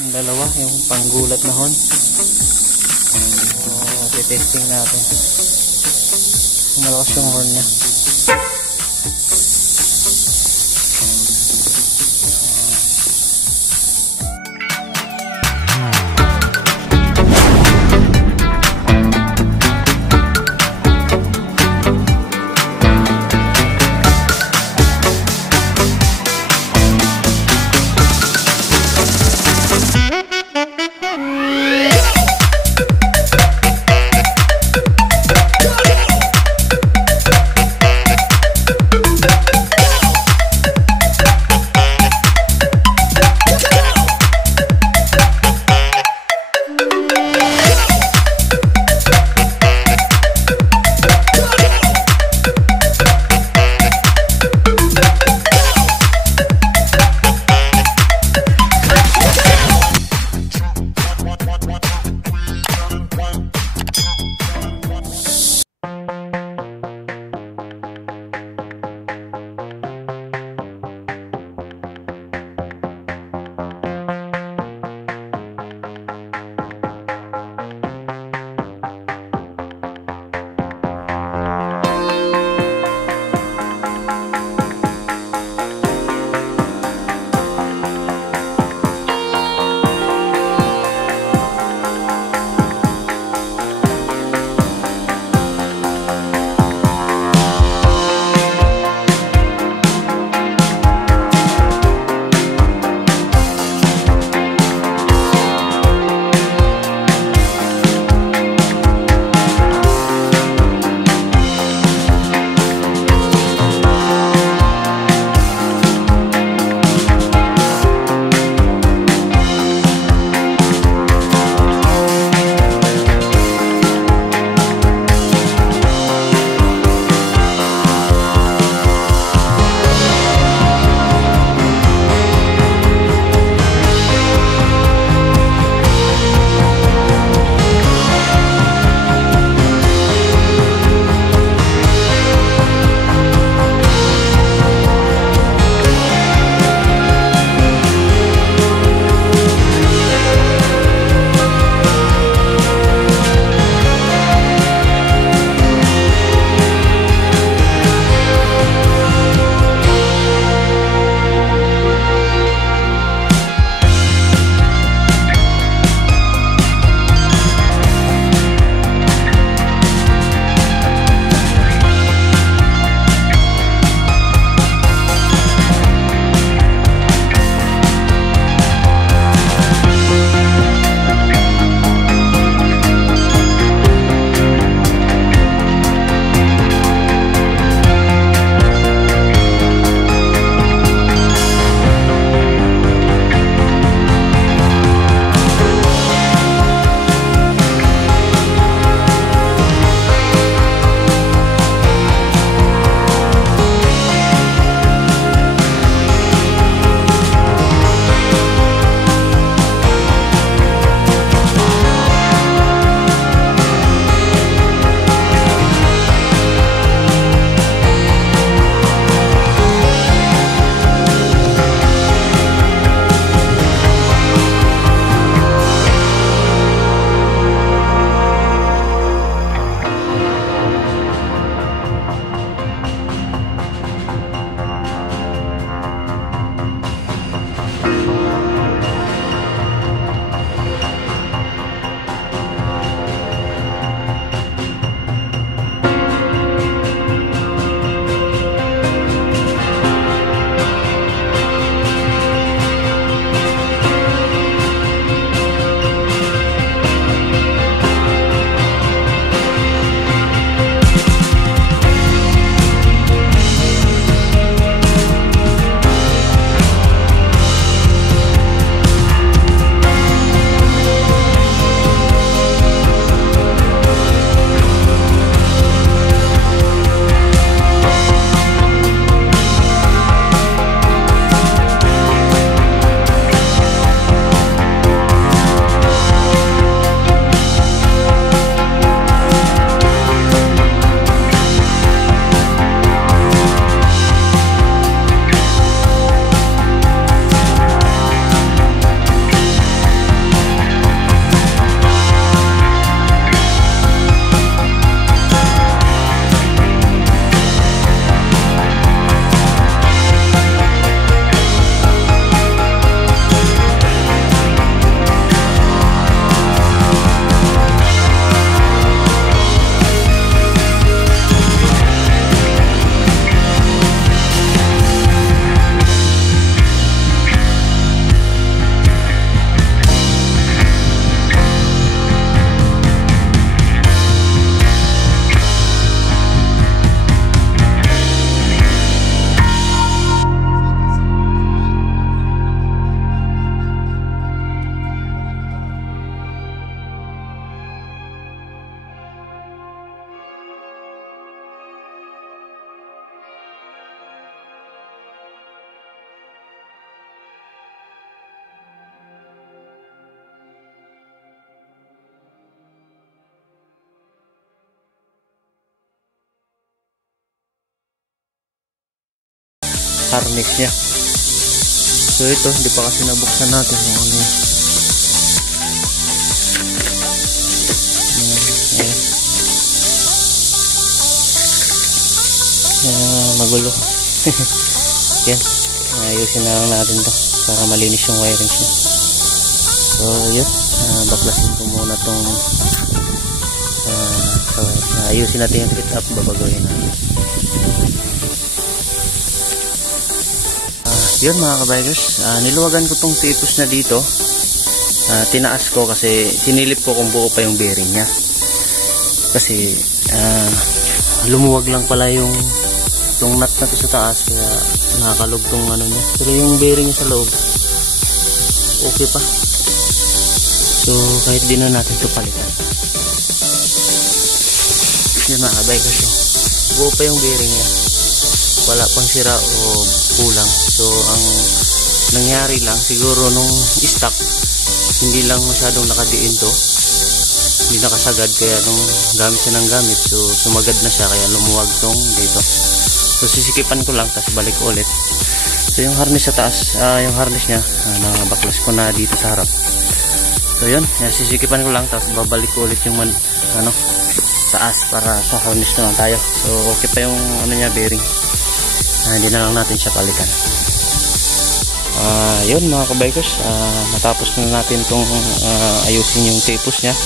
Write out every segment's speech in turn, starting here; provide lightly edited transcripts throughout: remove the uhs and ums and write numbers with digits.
Yung dalawa, yung panggulat na horn. So, testing natin. Malakas yung horn niya. harness niya. So ito, hindi pa kasi nabuksan natin yung ano yun. Magulo. Yan, ayusin na lang natin to para malinis yung wiring niya. So yun, baklasin ko muna tong ayusin natin yung fit up, babagoyin natin. Yun mga kabikers, niluwagan ko tong tipos na dito. Tinaas ko kasi sinilip ko kung buo pa yung bearing nya, kasi lumuwag lang pala yung nut na to sa taas, kaya nakakalog tong ano nya, pero yung bearing nya sa loob okay pa. So kahit di na natin ito palitan. Yun mga kabikers, buo pa yung bearing nya, wala pang sira o kulang. So ang nangyari lang siguro nung stock, hindi lang masyadong nakadiin to, hindi nakasagad, kaya nung gamit siya ng gamit, so sumagad na siya, kaya lumuwag tong dito. So sisikipan ko lang, tapos balik ko ulit. So yung harness sa taas, yung harness nya, nabaklas ko na dito sa harap. So yun, sisikipan ko lang, tapos babalik ko ulit yung taas para sa harness naman tayo. So okay pa yung ano nya, bearing. Hindi na lang natin siya palitan. Yun mga kabikers, natapos na natin itong ayusin yung tapos nya.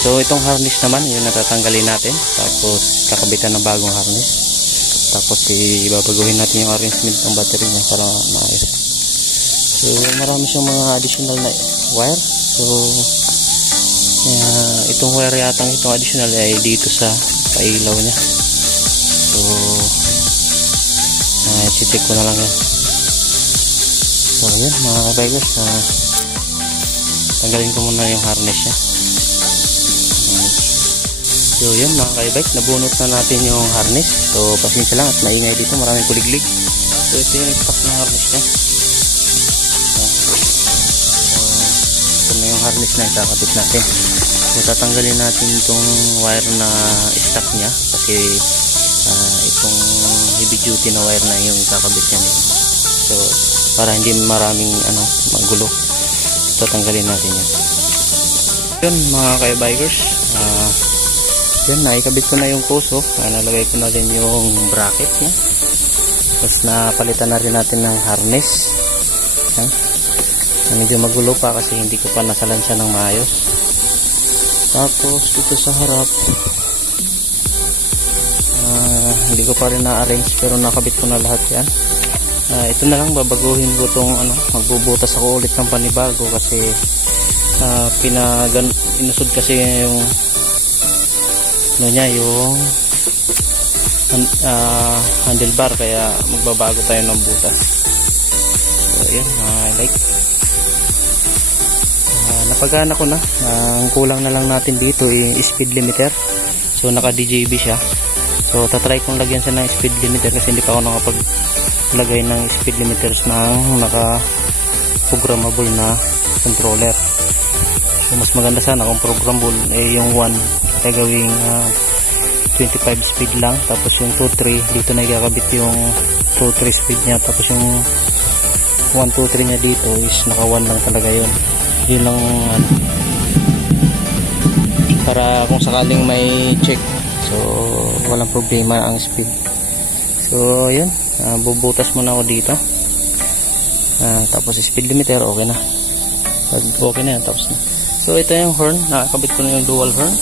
So itong harness naman, yun natatanggalin natin, tapos kakabitan ng bagong harness, tapos ibabaguhin natin yung arrangement ng battery nya para maayos. So marami siyang mga additional na wire. So itong wire yatang itong additional ay dito sa pailaw nya. So check ko na lang yan. So yun mga kabikers, tanggalin ko muna yung harness nya. So yun mga kabike, nabunot na natin yung harness. So pasensya lang at maingay dito, maraming kuliglig. So ito yung stock ng harness nya. Ito na yung harness na ikakabit natin. So tatanggalin natin itong wire na stock nya, kasi itong heavy duty na wire na yung ikakabit nya. So para hindi maraming magulo, tatanggalin natin yan. Yun mga kabikers, yun, naikabit ko na yung puso. Nalagay ko na rin yung bracket nya. Tapos napalitan na rin natin ng harness. Medyo magulo pa kasi hindi ko pa nasalan siya ng maayos. Tapos dito sa harap, hindi ko pa rin na-arrange, pero nakabit ko na lahat yan. Ito na lang, babaguhin ko itong magbubutas ako ulit ng panibago, kasi inusod kasi yung yung handlebar, kaya magbabago tayo ng butas. So yun, napagana ko na. Ang kulang na lang natin dito speed limiter. So naka DJB siya. So tatry kong lagyan siya ng speed limiter, kasi hindi pa ako nakapaglagay ng speed limiters ng naka programmable na controller. So mas maganda sana kung programmable, yung 1 ay gawing 25 speed lang, tapos yung 2-3 dito na ikakabit yung 2-3 speed nya, tapos yung 1-2-3 nya dito is naka 1 lang talaga yun lang, para kung sakaling may check, so walang problema ang speed. So yun, bubutas muna ako dito, tapos speed limiter okay na. Pag okay na yan, tapos na. So ito yung horn, nakakabit ko na yung dual horn.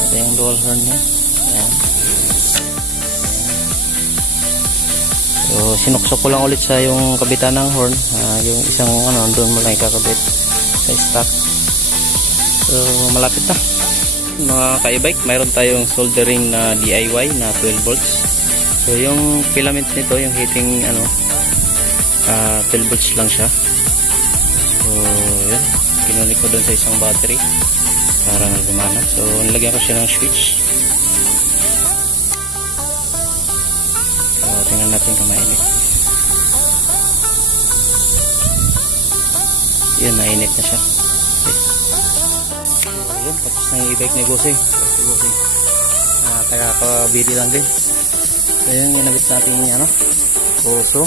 Ito yung dual horn nya. Ayan. So sinuksok ko lang ulit sa yung kabitan ng horn, yung isang doon mo lang ikakabit sa stock. So malapit na mga ka-e-bike. Mayroon tayong soldering na DIY na 12 volts. So yung filament nito, yung heating 12 volts lang siya. So yan, kinunik ko doon sa isang battery para gumana. So nilagyan ko siya ng switch. So tingnan natin kung mainit. Yun, nainit na siya. Okay. So yun, tapos na yung e-bike ni Bossing. Kaya kabili lang din. So yun, ginamit natin yung Oso.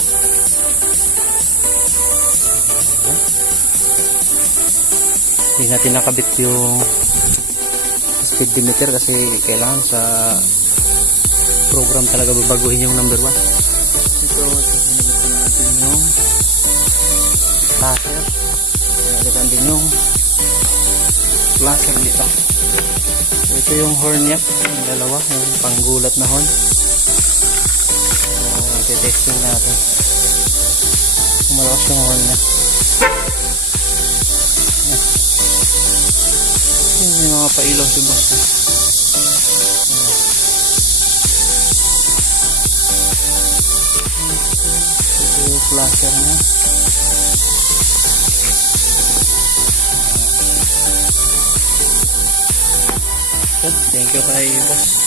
Hindi natin nakabit yung speed limiter kasi kailangan sa program talaga babaguhin yung number 1. Ito, sinagatan natin yung flasher. Sinagatan din yung flasher dito. So, ito yung horn niya, yung dalawa, yung panggulat na horn. So, testing natin kung malakas yung horn niya. May mga pailaw si boss. Ito yung flasher niya. Thank you kay boss.